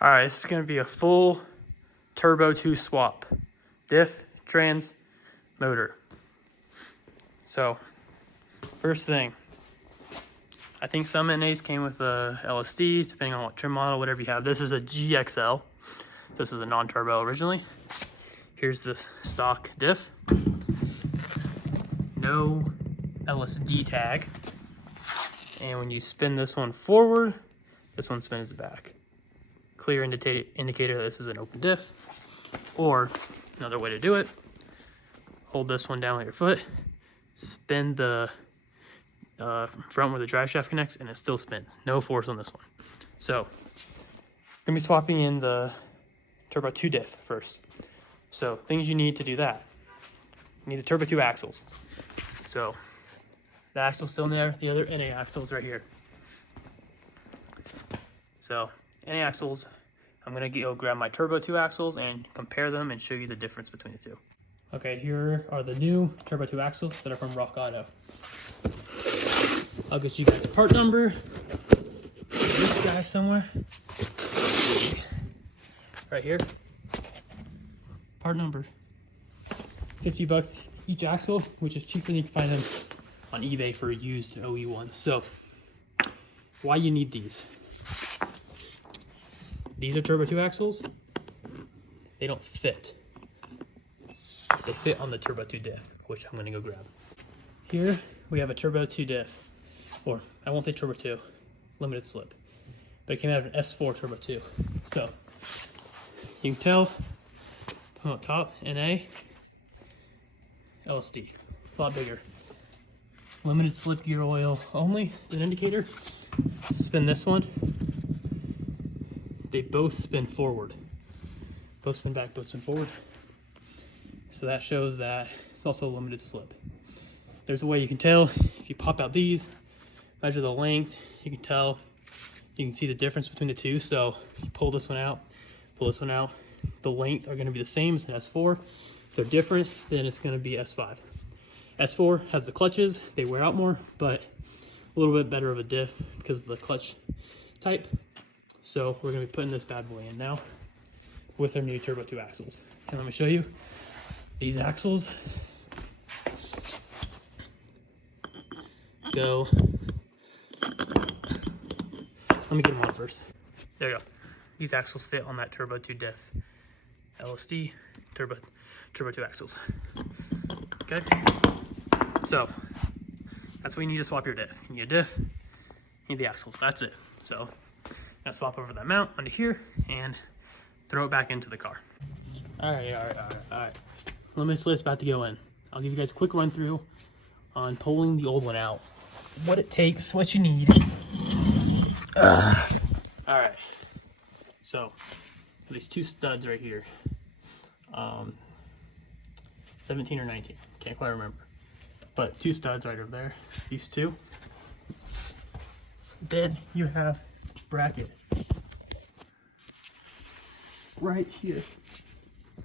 All right, this is gonna be a full turbo 2 swap. Diff, trans, motor. So, first thing, I think some NAs came with a LSD, depending on what trim model, whatever you have. This is a GXL. This is a non-turbo originally. Here's the stock diff. No LSD tag. And when you spin this one forward, this one spins back. Clear indicator that this is an open diff. Or another way to do it, hold this one down with your foot, spin the front where the drive shaft connects, and it still spins. No force on this one. So, I'm gonna be swapping in the Turbo 2 diff first. So, things you need to do that. You need the Turbo 2 axles. So, the axle's still in there, the other NA axle's right here. So, NA axles, I'm gonna go grab my Turbo 2 axles and compare them and show you the difference between the two. Okay, here are the new Turbo 2 axles that are from Rock Auto. I'll get you guys a part number. This guy somewhere. Right here. Part number. 50 bucks each axle, which is cheaper than you can find them on eBay for used OE ones. So, why you need these? These are Turbo 2 axles. They don't fit. They fit on the Turbo 2 diff, which I'm gonna go grab. Here we have a Turbo 2 diff, or I won't say Turbo 2, limited slip, but it came out of an S4 Turbo 2. So you can tell on top, NA, LSD, a lot bigger. Limited slip gear oil only, an indicator. Spin this one. They both spin forward. Both spin back, both spin forward. So that shows that it's also a limited slip. There's a way you can tell. If you pop out these, measure the length, you can tell, you can see the difference between the two. So if you pull this one out, pull this one out, the length are gonna be the same as an S4. If they're different, then it's gonna be S5. S4 has the clutches, they wear out more, but a little bit better of a diff because of the clutch type. So we're gonna be putting this bad boy in now with our new Turbo 2 axles. And let me show you these axles. Go. Let me get them on first. There you go. These axles fit on that Turbo 2 diff. LSD, Turbo 2 axles. Okay. So that's what you need to swap your diff. You need a diff, you need the axles. That's it. So I'm gonna swap over that mount onto here and throw it back into the car. All right. Limited slip's about to go in. I'll give you guys a quick run through on pulling the old one out. What it takes, what you need. All right. So these two studs right here, 17 or 19, can't quite remember. But two studs right over there, these two. Then you have this bracket right here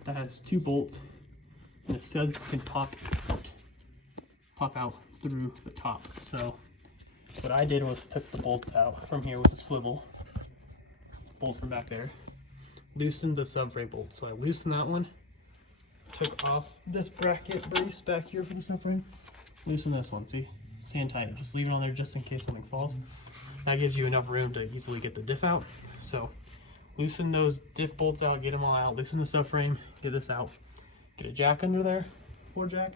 that has two bolts, and the studs can pop out through the top. So what I did was took the bolts out from here with the swivel, bolts from back there, loosened the subframe bolts. So I loosened that one, took off this bracket brace back here for the subframe, loosen this one, see? Stand tight, just leave it on there just in case something falls. That gives you enough room to easily get the diff out. So loosen those diff bolts out, get them all out, loosen the subframe, get this out. Get a jack under there, floor jack,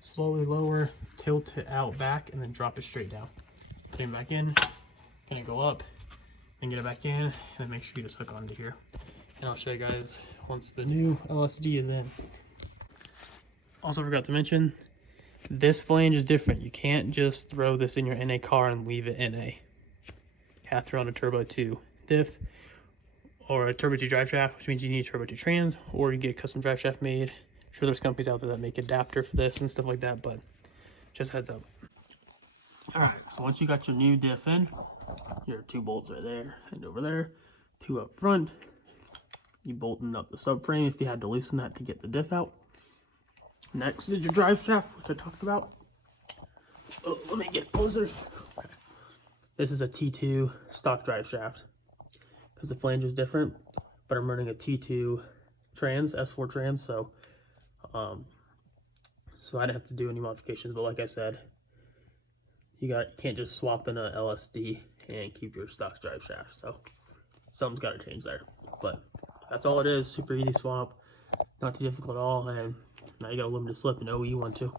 slowly lower, tilt it out back, and then drop it straight down. Put it back in, gonna go up, and get it back in, and then make sure you just hook onto here. And I'll show you guys once the new LSD is in. Also forgot to mention, this flange is different. You can't just throw this in your NA car and leave it NA. You have to throw on a Turbo 2 diff or a Turbo 2 drive shaft, which means you need a Turbo 2 trans, or you get a custom drive shaft made. I'm sure there's companies out there that make adapter for this and stuff like that, but just heads up. All right, so once you got your new diff in, your two bolts right there and over there, two up front. You bolting up the subframe if you had to loosen that to get the diff out. Next is your drive shaft, which I talked about. Oh, let me get closer. Okay. This is a T2 stock drive shaft. because the flange is different, but I'm running a T2 trans, S4 trans, so I didn't have to do any modifications. But like I said, you can't just swap in a LSD and keep your stock drive shaft, so something's got to change there. But that's all it is. Super easy swap, not too difficult at all, and now you got a limited slip in OE1 too.